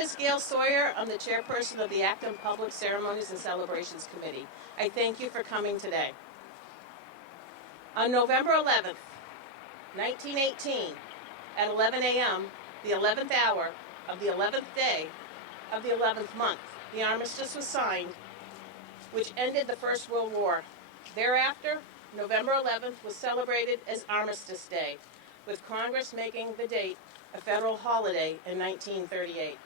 is Gail Sawyer. I'm the chairperson of the Acton Public Ceremonies and Celebrations Committee. I thank you for coming today. On November 11th, 1918, at 11 a.m., the 11th hour of the 11th day of the 11th month, the armistice was signed, which ended the First World War. Thereafter, November 11th was celebrated as Armistice Day, with Congress making the date a federal holiday in 1938.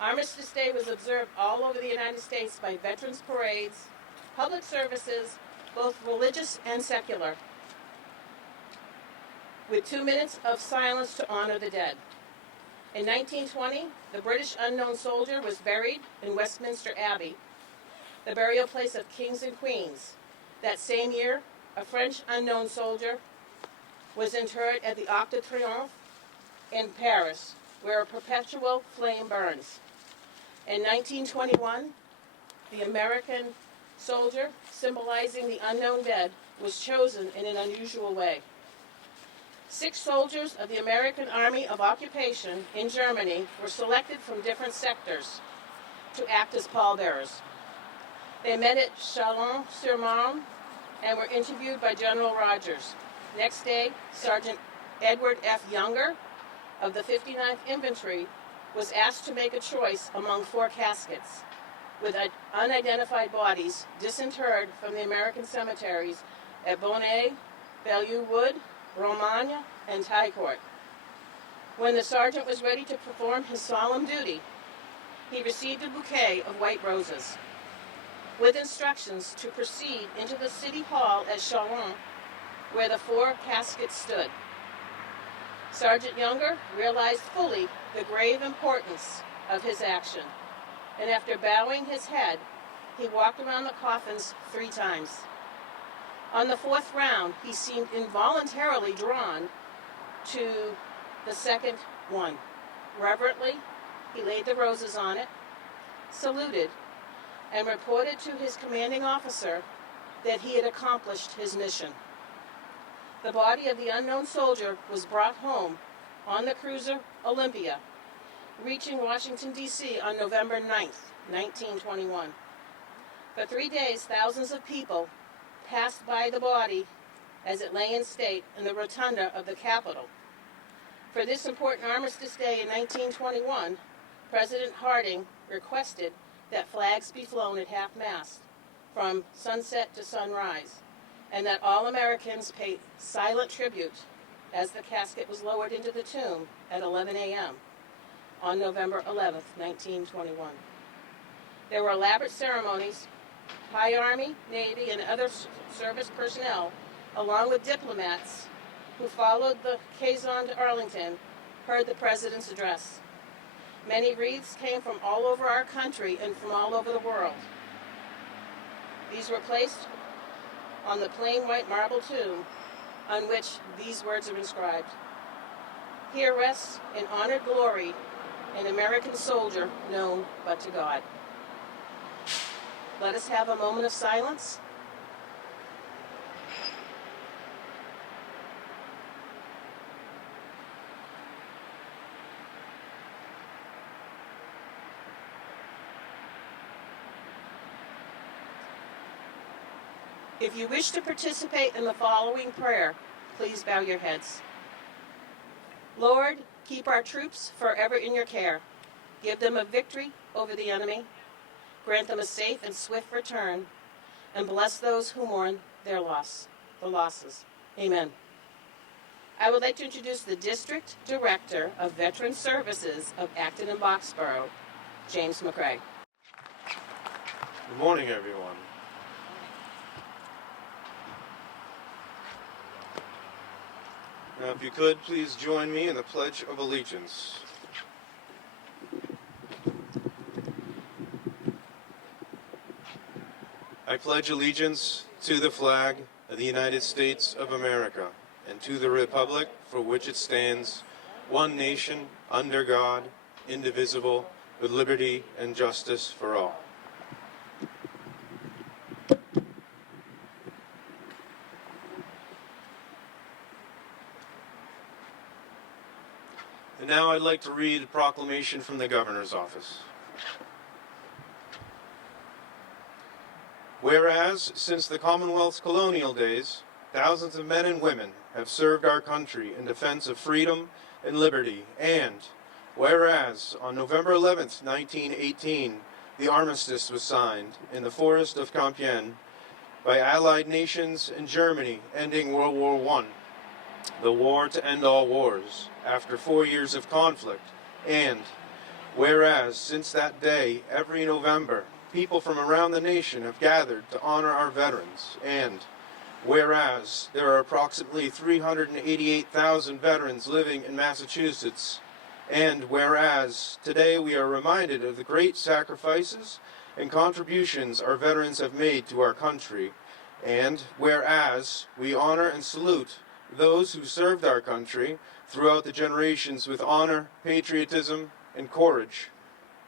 Armistice Day was observed all over the United States by veterans' parades, public services, both religious and secular, with 2 minutes of silence to honor the dead. In 1920, the British unknown soldier was buried in Westminster Abbey, the burial place of kings and queens. That same year, a French unknown soldier was interred at the Arc de Triomphe in Paris, where a perpetual flame burns. In 1921, the American soldier, symbolizing the unknown dead, was chosen in an unusual way. 6 soldiers of the American Army of Occupation in Germany were selected from different sectors to act as pallbearers. They met at Chalon-sur-Marne and were interviewed by General Rogers. Next day, Sergeant Edward F. Younger of the 59th Infantry was asked to make a choice among 4 caskets with unidentified bodies disinterred from the American cemeteries at Bonney, Belleau Wood, Romagne, and Tycourt. When the sergeant was ready to perform his solemn duty, he received a bouquet of white roses, with instructions to proceed into the city hall at Chalon, where the 4 caskets stood. Sergeant Younger realized fully the grave importance of his action, and after bowing his head, he walked around the coffins 3 times. On the 4th round, he seemed involuntarily drawn to the second one. Reverently, he laid the roses on it, saluted, and reported to his commanding officer that he had accomplished his mission. The body of the unknown soldier was brought home on the cruiser Olympia, reaching Washington, D.C. on November 9th, 1921. For 3 days, thousands of people passed by the body as it lay in state in the rotunda of the Capitol. For this important Armistice Day in 1921, President Harding requested that flags be flown at half-mast from sunset to sunrise, and that all Americans pay silent tribute as the casket was lowered into the tomb at 11 a.m. on November 11th, 1921. There were elaborate ceremonies. High Army, Navy, and other service personnel, along with diplomats who followed the caisson to Arlington, heard the President's address. Many wreaths came from all over our country and from all over the world. These were placed on the plain white marble tomb on which these words are inscribed. Here rests in honored glory an American soldier known but to God. Let us have a moment of silence. If you wish to participate in the following prayer, please bow your heads. Lord, keep our troops forever in your care. Give them a victory over the enemy. Grant them a safe and swift return, and bless those who mourn the losses. Amen. I would like to introduce the District Director of Veteran Services of Acton and Boxborough, James McCrae. Good morning, everyone. Now, if you could, please join me in the Pledge of Allegiance. I pledge allegiance to the flag of the United States of America and to the republic for which it stands, one nation, under God, indivisible, with liberty and justice for all. And now I'd like to read a proclamation from the Governor's office. Whereas, since the Commonwealth's colonial days, thousands of men and women have served our country in defense of freedom and liberty, and whereas, on November 11th, 1918, the armistice was signed in the forest of Compiègne by Allied nations and Germany, ending World War I, the war to end all wars, after 4 years of conflict, and whereas, since that day, every November, people from around the nation have gathered to honor our veterans, and whereas there are approximately 388,000 veterans living in Massachusetts, and whereas today we are reminded of the great sacrifices and contributions our veterans have made to our country, and whereas we honor and salute those who served our country throughout the generations with honor, patriotism, and courage.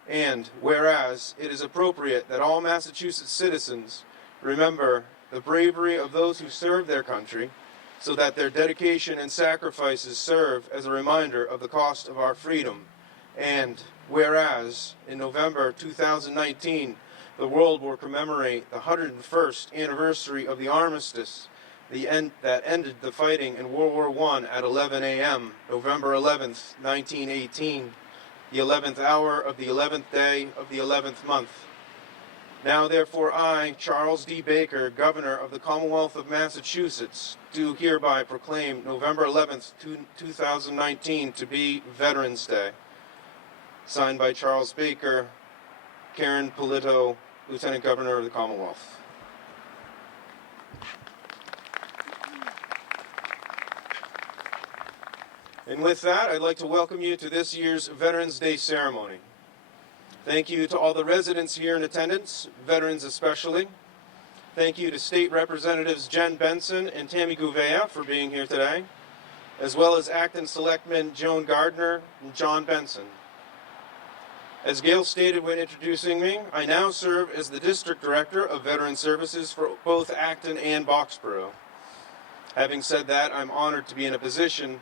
And whereas it is appropriate that all Massachusetts citizens remember the bravery of those who served their country, so that their dedication and sacrifices serve as a reminder of the cost of our freedom. And whereas in November 2019, the world will commemorate the 101st anniversary of the armistice that ended the fighting in World War I at 11 a.m., November 11th, 1918, the 11th hour of the 11th day of the 11th month. Now therefore I, Charles D. Baker, Governor of the Commonwealth of Massachusetts, do hereby proclaim November 11th, 2019 to be Veterans Day. Signed by Charles Baker, Karen Polito, Lieutenant Governor of the Commonwealth. And with that, I'd like to welcome you to this year's Veterans Day ceremony. Thank you to all the residents here in attendance, veterans especially. Thank you to State Representatives Jen Benson and Tammy Gouveia for being here today, as well as Acton Selectmen Joan Gardner and John Benson. As Gail stated when introducing me, I now serve as the District Director of Veteran Services for both Acton and Boxborough. Having said that, I'm honored to be in a position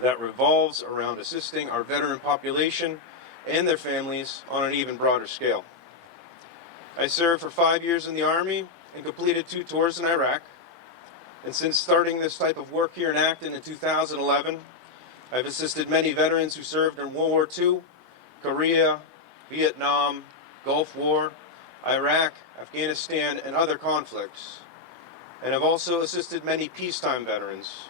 that revolves around assisting our veteran population and their families on an even broader scale. I served for 5 years in the Army and completed 2 tours in Iraq. And since starting this type of work here in Acton in 2011, I've assisted many veterans who served in World War II, Korea, Vietnam, Gulf War, Iraq, Afghanistan, and other conflicts. And I've also assisted many peacetime veterans.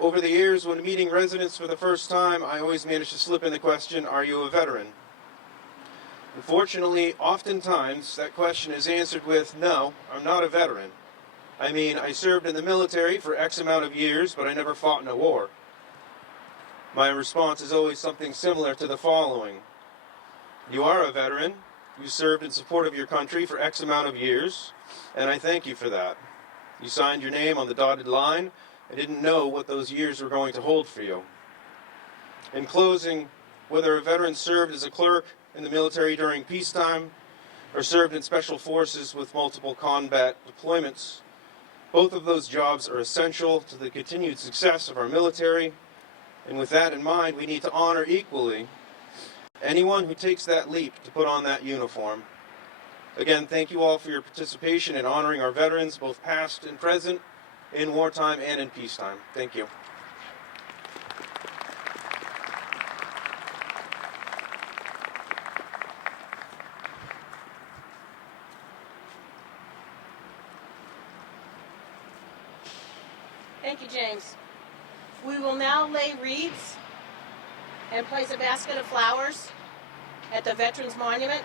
Over the years, when meeting residents for the first time, I always managed to slip in the question, "Are you a veteran?" Unfortunately, oftentimes that question is answered with, "No, I'm not a veteran. I mean, I served in the military for X amount of years, but I never fought in a war." My response is always something similar to the following. You are a veteran. You served in support of your country for X amount of years, and I thank you for that. You signed your name on the dotted line. I didn't know what those years were going to hold for you. In closing, whether a veteran served as a clerk in the military during peacetime or served in special forces with multiple combat deployments, both of those jobs are essential to the continued success of our military, and with that in mind, we need to honor equally anyone who takes that leap to put on that uniform. Again, thank you all for your participation in honoring our veterans, both past and present, in wartime and in peacetime. Thank you. Thank you, James. We will now lay wreaths and place a basket of flowers at the Veterans Monument,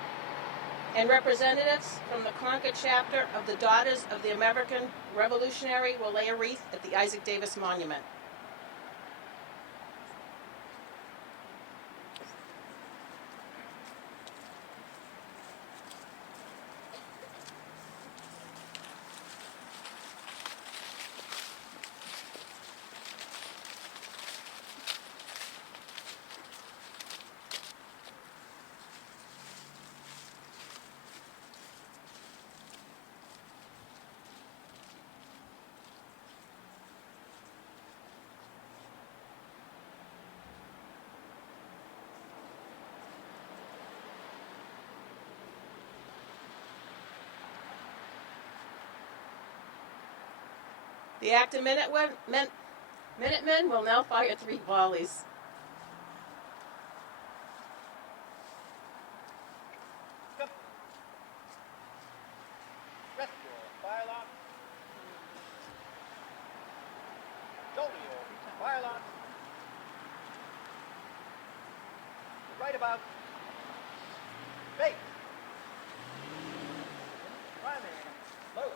and representatives from the Concord chapter of the Daughters of the American Revolutionary will lay a wreath at the Isaac Davis Monument. The Active Minutemen will now fire 3 volleys. Right about. Bait. Priming. Load.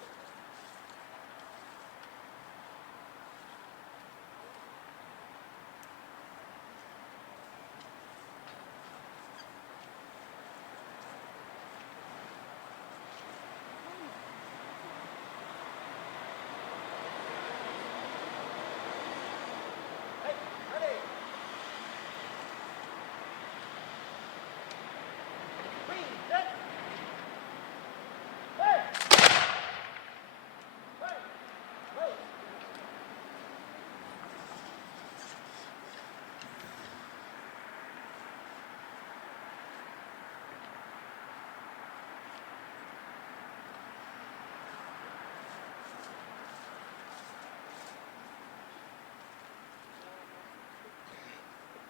Hey, ready. Green, set. Fire. Fire. Load.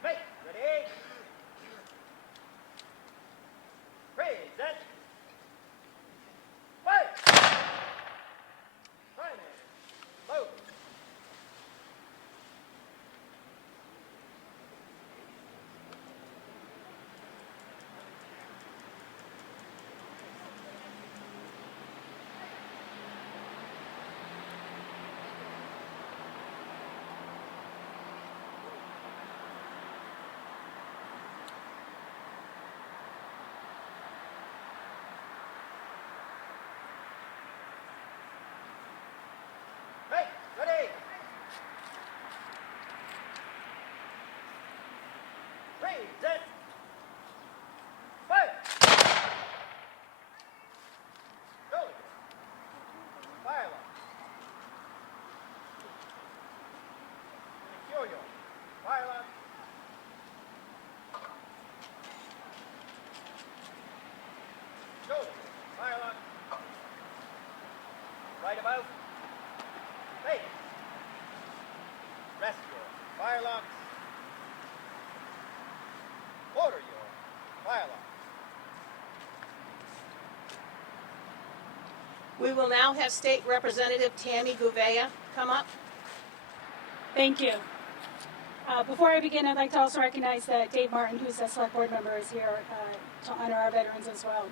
Hey, ready. Freeze, set. Fire. Priming. Load. Hey, ready. Freeze, set. Fire. Go. Fire lock. Secure your fire lock. Go. Fire lock. Right about. Hey. Rest your fire locks. Order your fire locks. We will now have State Representative Tammy Gouveia come up. Thank you. Before I begin, I'd like to also recognize that Dave Martin, who's a select board member, is here to honor our veterans as well.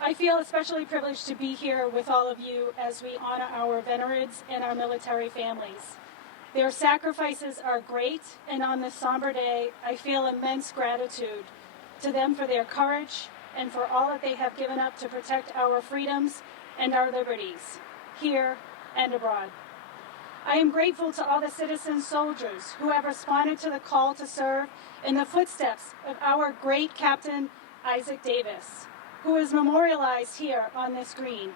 I feel especially privileged to be here with all of you as we honor our veterans and our military families. Their sacrifices are great, and on this somber day, I feel immense gratitude to them for their courage and for all that they have given up to protect our freedoms and our liberties, here and abroad. I am grateful to all the citizen soldiers who have responded to the call to serve in the footsteps of our great Captain Isaac Davis, who is memorialized here on this green.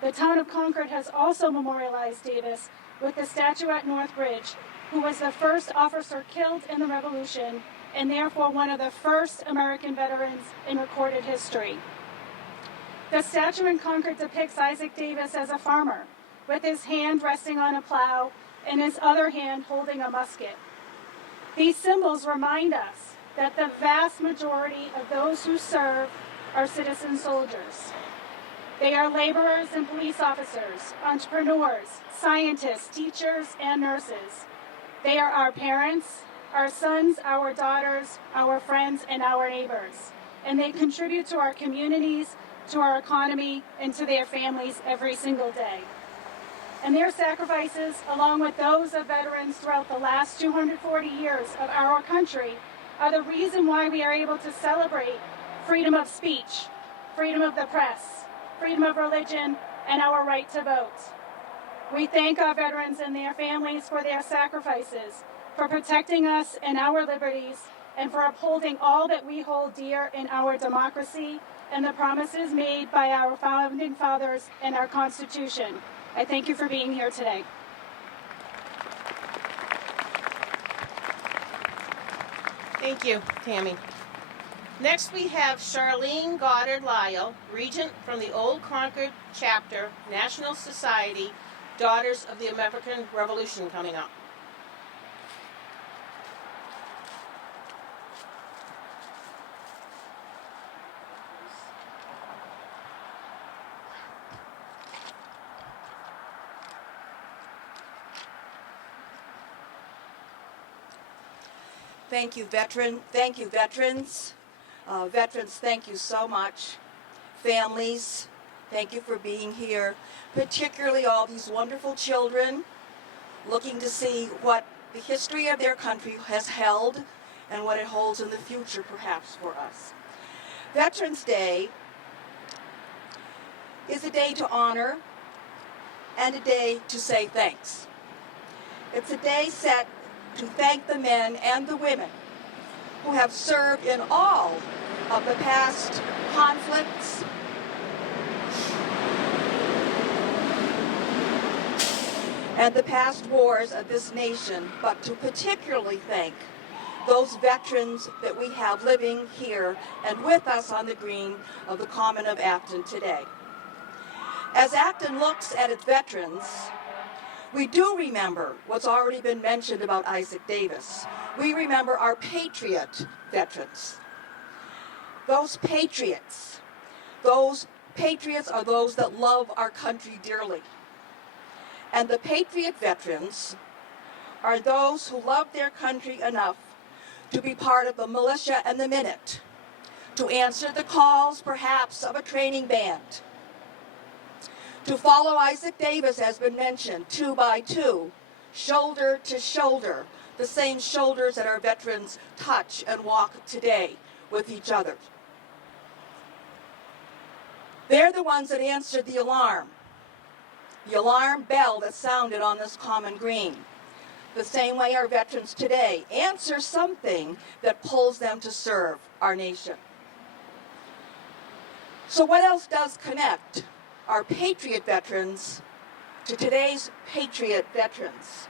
The town of Concord has also memorialized Davis with the statue at North Bridge, who was the first officer killed in the Revolution and therefore one of the first American veterans in recorded history. The statue in Concord depicts Isaac Davis as a farmer, with his hand resting on a plow and his other hand holding a musket. These symbols remind us that the vast majority of those who serve are citizen soldiers. They are laborers and police officers, entrepreneurs, scientists, teachers, and nurses. They are our parents, our sons, our daughters, our friends, and our neighbors. And they contribute to our communities, to our economy, and to their families every single day. And their sacrifices, along with those of veterans throughout the last 240 years of our country, are the reason why we are able to celebrate freedom of speech, freedom of the press, freedom of religion, and our right to vote. We thank our veterans and their families for their sacrifices, for protecting us and our liberties, and for upholding all that we hold dear in our democracy and the promises made by our founding fathers and our Constitution. I thank you for being here today. Thank you, Tammy. Next we have Charlene Goddard Lyle, Regent from the Old Concord Chapter, National Society Daughters of the American Revolution coming up. Thank you, veterans. Veterans, thank you so much. Families, thank you for being here. Particularly all these wonderful children looking to see what the history of their country has held and what it holds in the future, perhaps, for us. Veterans Day is a day to honor and a day to say thanks. It's a day set to thank the men and the women who have served in all of the past conflicts and the past wars of this nation, but to particularly thank those veterans that we have living here and with us on the green of the Common of Acton today. As Acton looks at its veterans, we do remember what's already been mentioned about Isaac Davis. We remember our patriot veterans. Those patriots are those that love our country dearly. And the patriot veterans are those who love their country enough to be part of the militia and the minute, to answer the calls perhaps of a training band, to follow Isaac Davis has been mentioned, 2 by 2, shoulder to shoulder, the same shoulders that our veterans touch and walk today with each other. They're the ones that answered the alarm bell that sounded on this common green. The same way our veterans today answer something that pulls them to serve our nation. So what else does connect our patriot veterans to today's patriot veterans?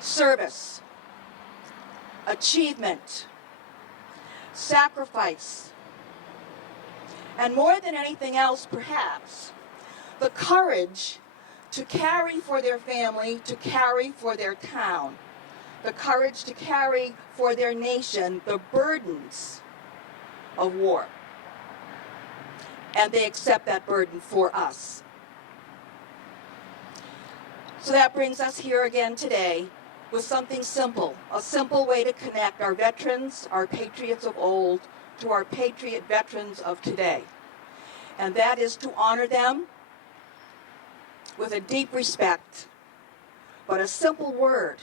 Service, achievement, sacrifice, and more than anything else, perhaps, the courage to carry for their family, to carry for their town, the courage to carry for their nation the burdens of war. And they accept that burden for us. So that brings us here again today with something simple, a simple way to connect our veterans, our patriots of old, to our patriot veterans of today. And that is to honor them with a deep respect, but a simple word,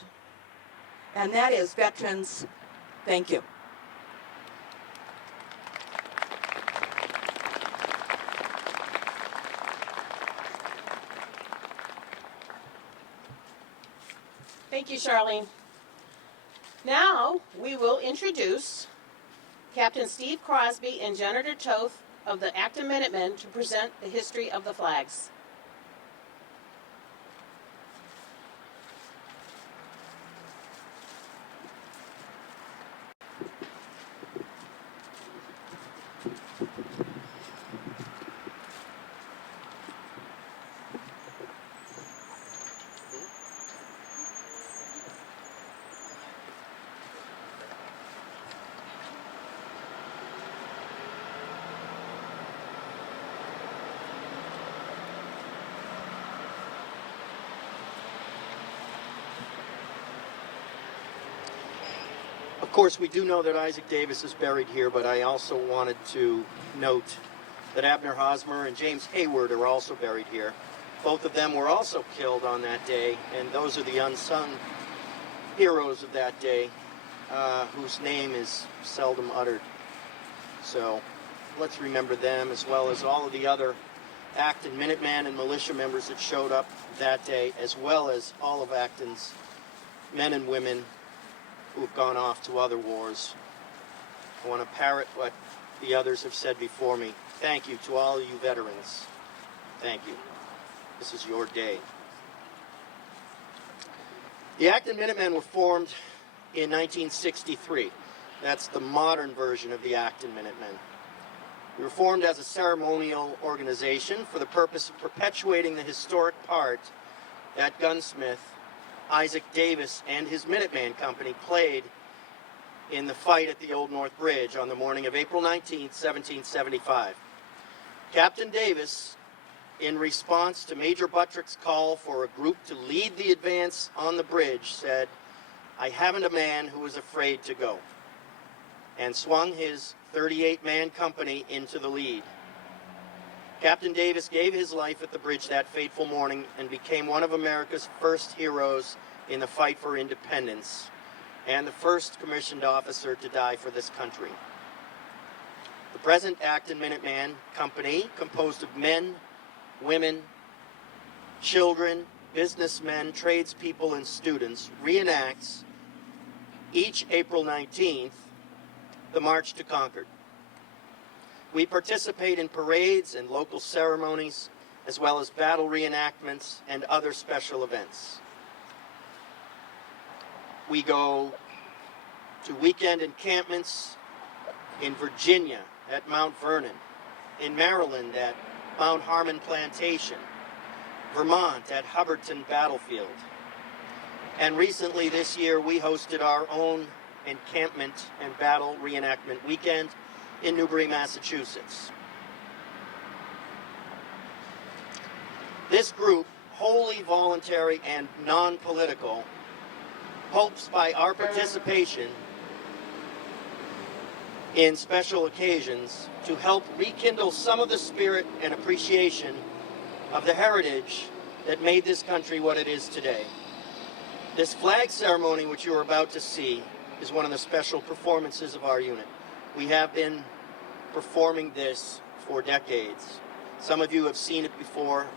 and that is, veterans, thank you. Thank you, Charlene. Now we will introduce Captain Steve Crosby and Janitor Toth of the Active Minutemen to present the history of the flags. Of course, we do know that Isaac Davis is buried here, but I also wanted to note that Abner Hosmer and James Hayward are also buried here. Both of them were also killed on that day, and those are the unsung heroes of that day, whose name is seldom uttered. So let's remember them, as well as all of the other Acton Minutemen and militia members that showed up that day, as well as all of Acton's men and women who have gone off to other wars. I want to parrot what the others have said before me. Thank you to all of you veterans. Thank you. This is your day. The Acton Minutemen were formed in 1963. That's the modern version of the Acton Minutemen. We were formed as a ceremonial organization for the purpose of perpetuating the historic part that gunsmith Isaac Davis and his Minuteman Company played in the fight at the Old North Bridge on the morning of April 19, 1775. Captain Davis, in response to Major Buttrick's call for a group to lead the advance on the bridge, said, "I haven't a man who is afraid to go," and swung his 38-man company into the lead. Captain Davis gave his life at the bridge that fateful morning and became one of America's first heroes in the fight for independence and the first commissioned officer to die for this country. The present Acton Minuteman Company, composed of men, women, children, businessmen, tradespeople, and students, reenacts each April 19th the March to Concord. We participate in parades and local ceremonies, as well as battle reenactments and other special events. We go to weekend encampments in Virginia at Mount Vernon, in Maryland at Mount Harmon Plantation, Vermont at Hubbardton Battlefield. And recently this year we hosted our own encampment and battle reenactment weekend in Newbury, Massachusetts. This group, wholly voluntary and non-political, hopes by our participation in special occasions to help rekindle some of the spirit and appreciation of the heritage that made this country what it is today. This flag ceremony, which you are about to see, is one of the special performances of our unit. We have been performing this for decades. Some of you have seen it before,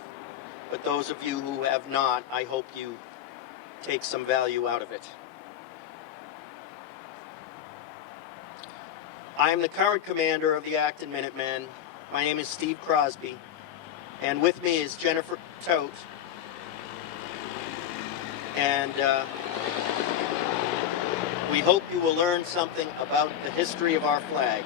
but those of you who have not, I hope you take some value out of it. I am the current commander of the Acton Minutemen. My name is Steve Crosby, and with me is Jennifer Tote. And we hope you will learn something about the history of our flag.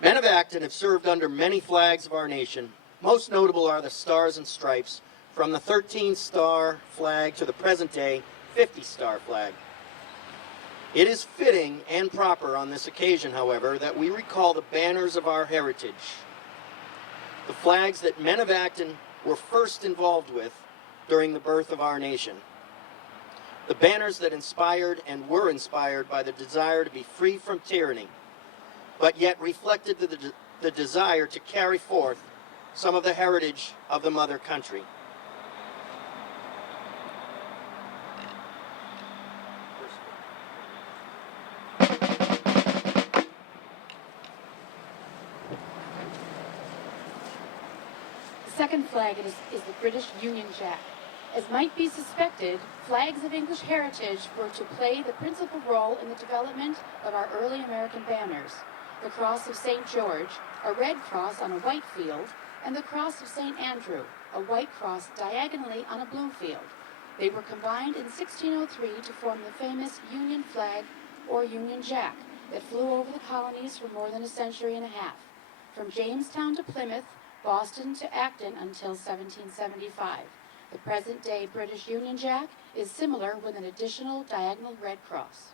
Men of Acton have served under many flags of our nation. Most notable are the Stars and Stripes, from the 13-star flag to the present-day 50-star flag. It is fitting and proper on this occasion, however, that we recall the banners of our heritage, the flags that men of Acton were first involved with during the birth of our nation, the banners that inspired and were inspired by the desire to be free from tyranny, but yet reflected the desire to carry forth some of the heritage of the mother country. The second flag is the British Union Jack. As might be suspected, flags of English heritage were to play the principal role in the development of our early American banners. The Cross of St. George, a red cross on a white field, and the Cross of St. Andrew, a white cross diagonally on a blue field. They were combined in 1603 to form the famous Union flag, or Union Jack, that flew over the colonies for more than a century and a half, from Jamestown to Plymouth, Boston to Acton until 1775. The present-day British Union Jack is similar with an additional diagonal red cross.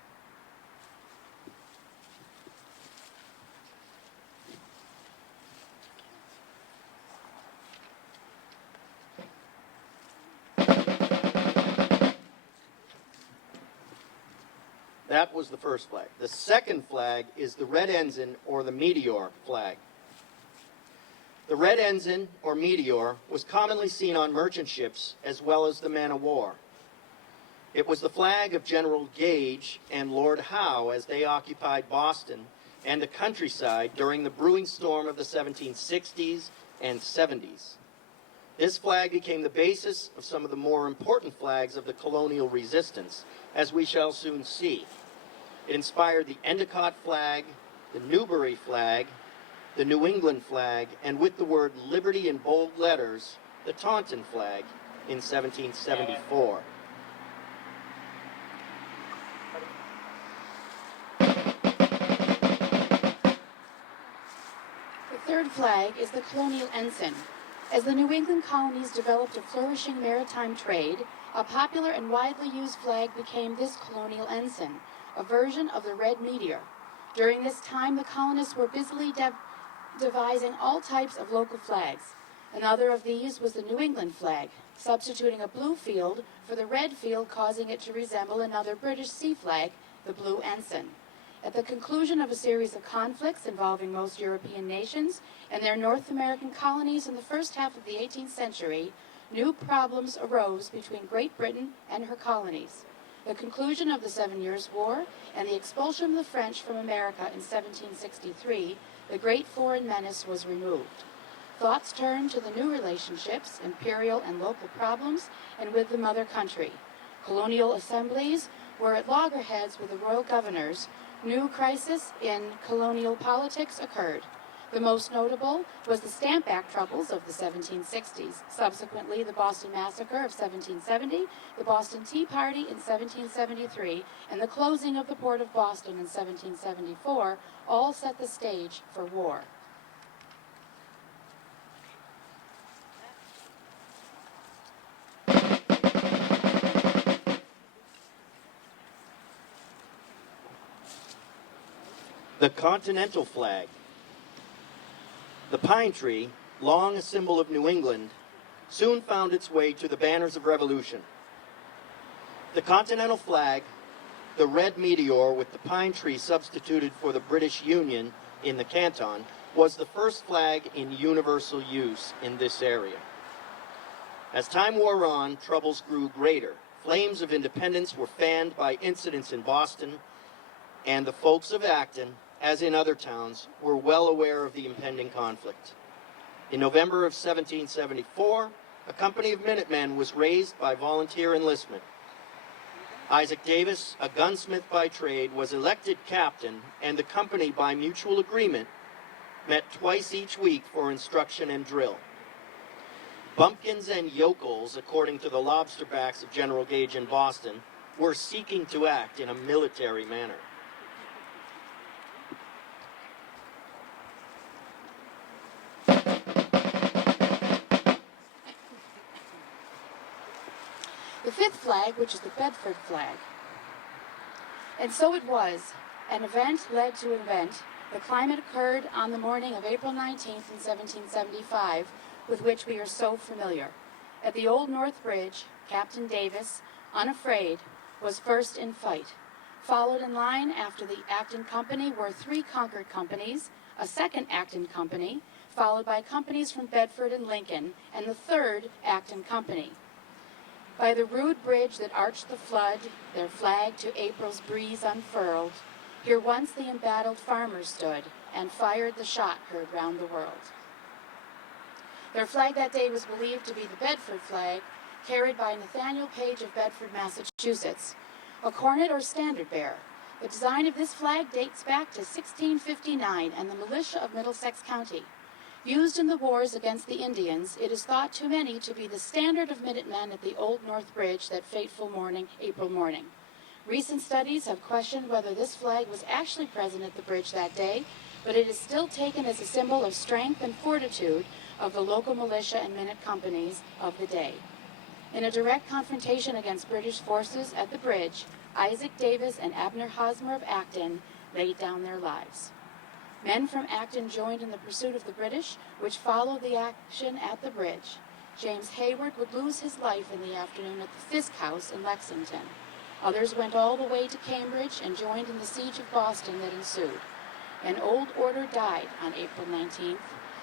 That was the first flag. The second flag is the Red Ensign, or the Meteor flag. The Red Ensign, or Meteor, was commonly seen on merchant ships as well as the man-of-war. It was the flag of General Gage and Lord Howe as they occupied Boston and the countryside during the brewing storm of the 1760s and 70s. This flag became the basis of some of the more important flags of the colonial resistance, as we shall soon see. It inspired the Endicott flag, the Newbury flag, the New England flag, and with the word liberty in bold letters, the Taunton flag in 1774. The third flag is the Colonial Ensign. As the New England colonies developed a flourishing maritime trade, a popular and widely used flag became this Colonial Ensign, a version of the red meteor. During this time, the colonists were busily devising all types of local flags. Another of these was the New England flag, substituting a blue field for the red field, causing it to resemble another British sea flag, the Blue Ensign. At the conclusion of a series of conflicts involving most European nations and their North American colonies in the first half of the 18th century, new problems arose between Great Britain and her colonies. The conclusion of the 7 Years' War and the expulsion of the French from America in 1763, the great foreign menace was removed. Thoughts turned to the new relationships, imperial and local problems, and with the mother country. Colonial assemblies were at loggerheads with the royal governors. New crisis in colonial politics occurred. The most notable was the Stamp Act troubles of the 1760s, subsequently the Boston Massacre of 1770, the Boston Tea Party in 1773, and the closing of the port of Boston in 1774 all set the stage for war. The Continental flag. The pine tree, long a symbol of New England, soon found its way to the banners of revolution. The Continental flag, the red meteor with the pine tree substituted for the British Union in the canton, was the first flag in universal use in this area. As time wore on, troubles grew greater. Flames of independence were fanned by incidents in Boston, and the folks of Acton, as in other towns, were well aware of the impending conflict. In November of 1774, a company of Minutemen was raised by volunteer enlistment. Isaac Davis, a gunsmith by trade, was elected captain, and the company, by mutual agreement, met twice each week for instruction and drill. Bumpkins and yokels, according to the lobsterbacks of General Gage in Boston, were seeking to act in a military manner. The fifth flag, which is the Bedford Flag. And so it was. An event led to an event. The climate occurred on the morning of April 19th in 1775, with which we are so familiar. At the Old North Bridge, Captain Davis, unafraid, was first in fight. Followed in line after the Acton Company were 3 Concord companies, a second Acton Company, followed by companies from Bedford and Lincoln, and the 3rd Acton Company. By the rude bridge that arched the flood, their flag to April's breeze unfurled, here once the embattled farmers stood, and fired the shot heard round the world. Their flag that day was believed to be the Bedford flag, carried by Nathaniel Page of Bedford, Massachusetts, a cornet or standard bearer. The design of this flag dates back to 1659 and the militia of Middlesex County. Used in the wars against the Indians, it is thought to many to be the standard of Minutemen at the Old North Bridge that fateful morning, April morning. Recent studies have questioned whether this flag was actually present at the bridge that day, but it is still taken as a symbol of strength and fortitude of the local militia and minute companies of the day. In a direct confrontation against British forces at the bridge, Isaac Davis and Abner Hosmer of Acton laid down their lives. Men from Acton joined in the pursuit of the British, which followed the action at the bridge. James Hayward would lose his life in the afternoon at the Fisk House in Lexington. Others went all the way to Cambridge and joined in the siege of Boston that ensued. An old order died on April 19th,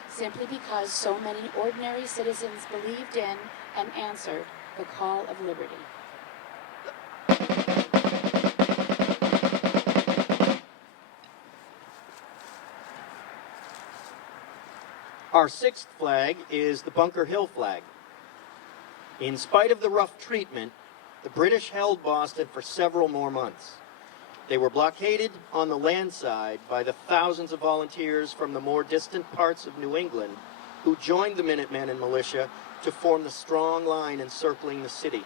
simply because so many ordinary citizens believed in and answered the call of liberty. Our 6th flag is the Bunker Hill flag. In spite of the rough treatment, the British held Boston for several more months. They were blockaded on the land side by the thousands of volunteers from the more distant parts of New England who joined the Minutemen and militia to form the strong line encircling the city.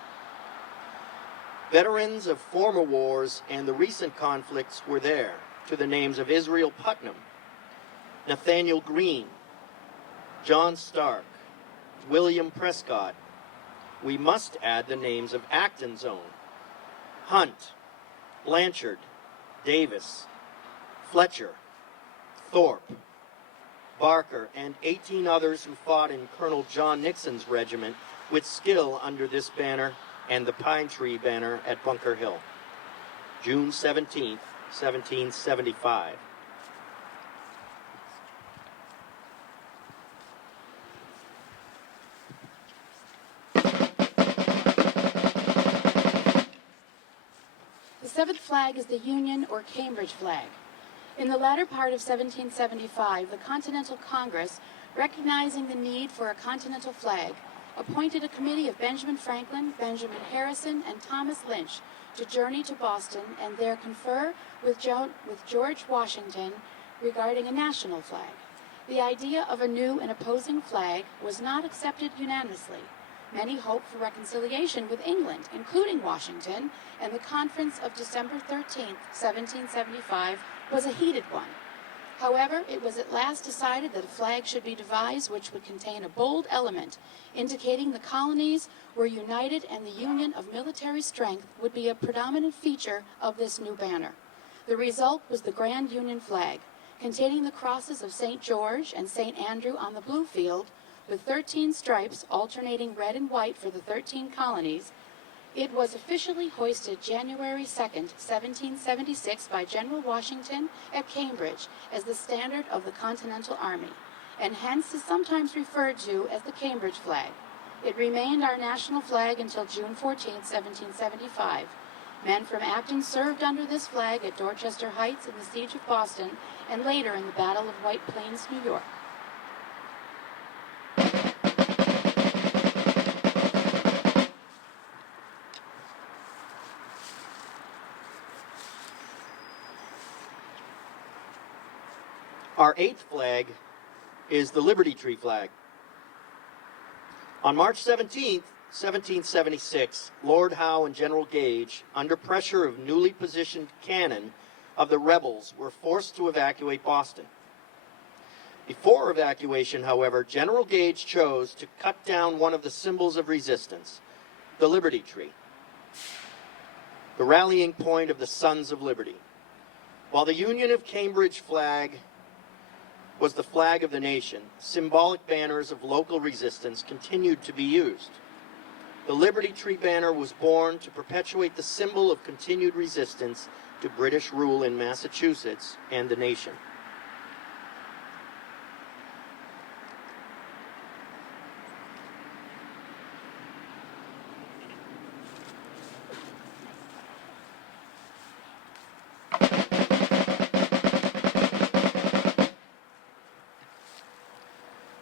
Veterans of former wars and the recent conflicts were there, to the names of Israel Putnam, Nathaniel Greene, John Stark, William Prescott. We must add the names of Acton's own, Hunt, Blanchard, Davis, Fletcher, Thorpe, Barker, and 18 others who fought in Colonel John Nixon's regiment with skill under this banner and the Pine Tree banner at Bunker Hill. June 17th, 1775. The seventh flag is the Union or Cambridge flag. In the latter part of 1775, the Continental Congress, recognizing the need for a continental flag, appointed a committee of Benjamin Franklin, Benjamin Harrison, and Thomas Lynch to journey to Boston and there confer with George Washington regarding a national flag. The idea of a new and opposing flag was not accepted unanimously. Many hoped for reconciliation with England, including Washington, and the conference of December 13, 1775, was a heated one. However, it was at last decided that a flag should be devised which would contain a bold element, indicating the colonies were united and the union of military strength would be a predominant feature of this new banner. The result was the Grand Union flag, containing the crosses of St. George and St. Andrew on the blue field, with 13 stripes alternating red and white for the 13 colonies. It was officially hoisted January 2nd, 1776 by General Washington at Cambridge as the standard of the Continental Army, and hence is sometimes referred to as the Cambridge flag. It remained our national flag until June 14, 1775. Men from Acton served under this flag at Dorchester Heights in the Siege of Boston and later in the Battle of White Plains, New York. Our eighth flag is the Liberty Tree flag. On March 17, 1776, Lord Howe and General Gage, under pressure of newly positioned cannon of the rebels, were forced to evacuate Boston. Before evacuation, however, General Gage chose to cut down one of the symbols of resistance, the Liberty Tree, the rallying point of the Sons of Liberty. While the Union of Cambridge flag was the flag of the nation, symbolic banners of local resistance continued to be used. The Liberty Tree banner was born to perpetuate the symbol of continued resistance to British rule in Massachusetts and the nation.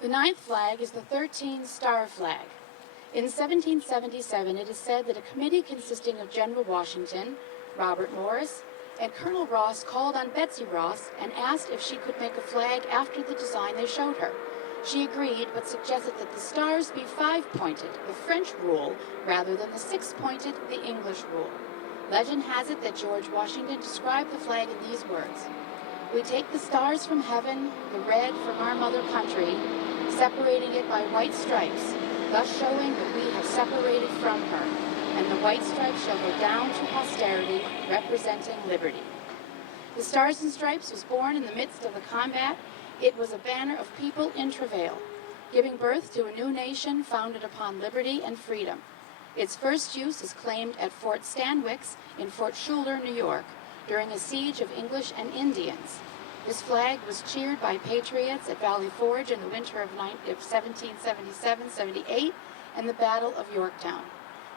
The ninth flag is the 13-star flag. In 1777, it is said that a committee consisting of General Washington, Robert Morris, and Colonel Ross called on Betsy Ross and asked if she could make a flag after the design they showed her. She agreed, but suggested that the stars be 5-pointed, the French rule, rather than the 6-pointed, the English rule. Legend has it that George Washington described the flag in these words: "We take the stars from heaven, the red from our mother country, separating it by white stripes, thus showing that we have separated from her, and the white stripes shall go down to posterity, representing liberty." The Stars and Stripes was born in the midst of the combat. It was a banner of people in travail, giving birth to a new nation founded upon liberty and freedom. Its first use is claimed at Fort Stanwix in Fort Schuyler, New York, during a siege of English and Indians. This flag was cheered by patriots at Valley Forge in the winter of 1777-78 and the Battle of Yorktown.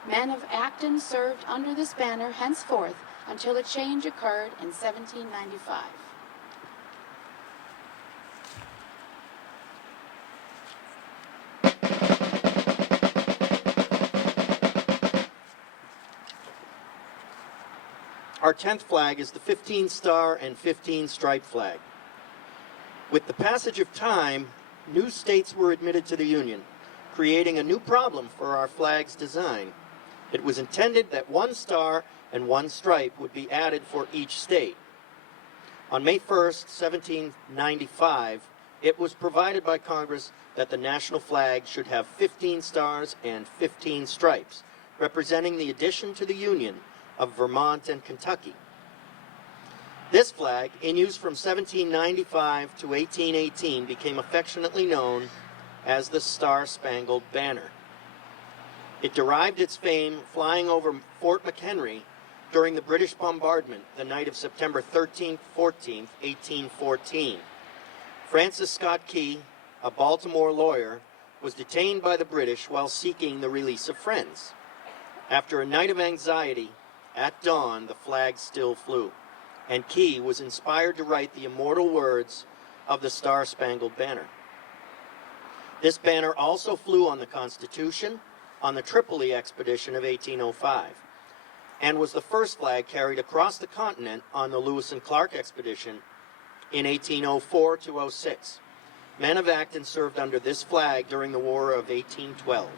Men of Acton served under this banner henceforth until a change occurred in 1795. Our 10th flag is the 15-star and 15-stripe flag. With the passage of time, new states were admitted to the Union, creating a new problem for our flag's design. It was intended that one star and one stripe would be added for each state. On May 1st, 1795, it was provided by Congress that the national flag should have 15 stars and 15 stripes, representing the addition to the Union of Vermont and Kentucky. This flag, in use from 1795 to 1818, became affectionately known as the Star-Spangled Banner. It derived its fame flying over Fort McHenry during the British bombardment the night of September 13th, 14th, 1814. Francis Scott Key, a Baltimore lawyer, was detained by the British while seeking the release of friends. After a night of anxiety, at dawn the flag still flew, and Key was inspired to write the immortal words of the Star-Spangled Banner. This banner also flew on the Constitution, on the Tripoli expedition of 1805, and was the first flag carried across the continent on the Lewis and Clark expedition in 1804 to 06. Men of Acton served under this flag during the War of 1812.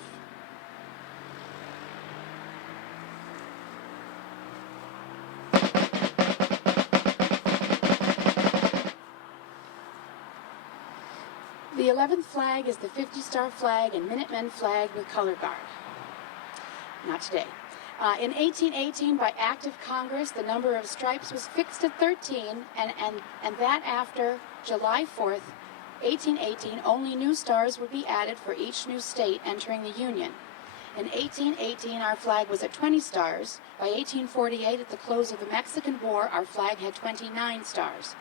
The 11th flag is the 50-star flag and Minutemen flag with color guard. Not today. In 1818, by act of Congress, the number of stripes was fixed at 13, and that after July 4th, 1818, only new stars would be added for each new state entering the Union. In 1818, our flag was at 20 stars. By 1848, at the close of the Mexican War, our flag had 29 stars.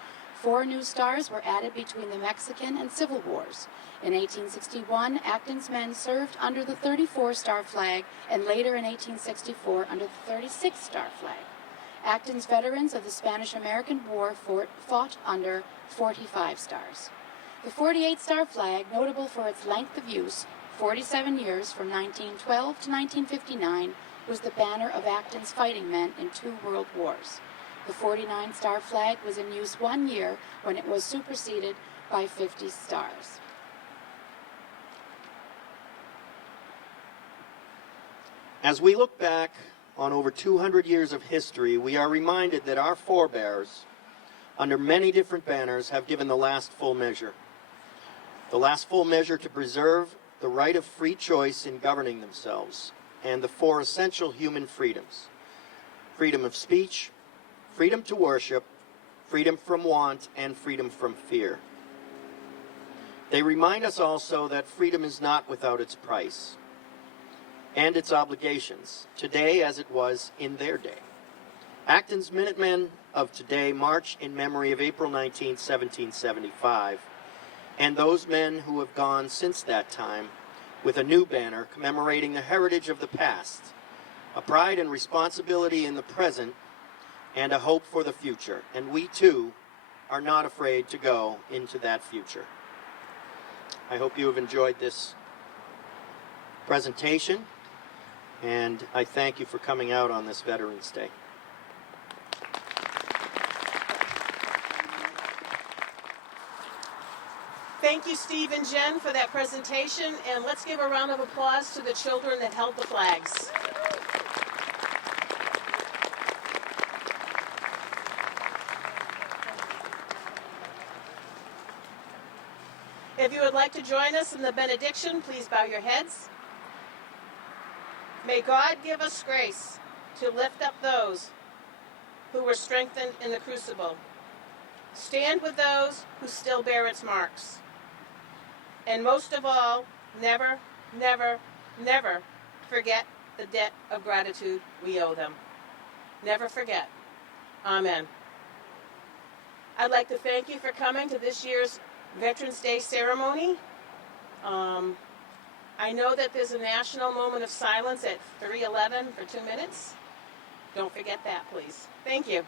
4 new stars were added between the Mexican and Civil Wars. In 1861, Acton's men served under the 34-star flag, and later in 1864 under the 36-star flag. Acton's veterans of the Spanish-American War fought under 45 stars. The 48-star flag, notable for its length of use, 47 years from 1912 to 1959, was the banner of Acton's fighting men in 2 world wars. The 49-star flag was in use 1 year when it was superseded by 50 stars. As we look back on over 200 years of history, we are reminded that our forebears, under many different banners, have given the last full measure. The last full measure to preserve the right of free choice in governing themselves, and the 4 essential human freedoms: freedom of speech, freedom to worship, freedom from want, and freedom from fear. They remind us also that freedom is not without its price and its obligations, today as it was in their day. Acton's Minutemen of today march in memory of April 19, 1775, and those men who have gone since that time, with a new banner commemorating the heritage of the past, a pride and responsibility in the present, and a hope for the future. And we, too, are not afraid to go into that future. I hope you have enjoyed this presentation, and I thank you for coming out on this Veterans Day. Thank you, Steve and Jen, for that presentation, and let's give a round of applause to the children that held the flags. If you would like to join us in the benediction, please bow your heads. May God give us grace to lift up those who were strengthened in the crucible. Stand with those who still bear its marks. And most of all, never, never, never forget the debt of gratitude we owe them. Never forget. Amen. I'd like to thank you for coming to this year's Veterans Day ceremony. I know that there's a national moment of silence at 3:11 for 2 minutes. Don't forget that, please. Thank you.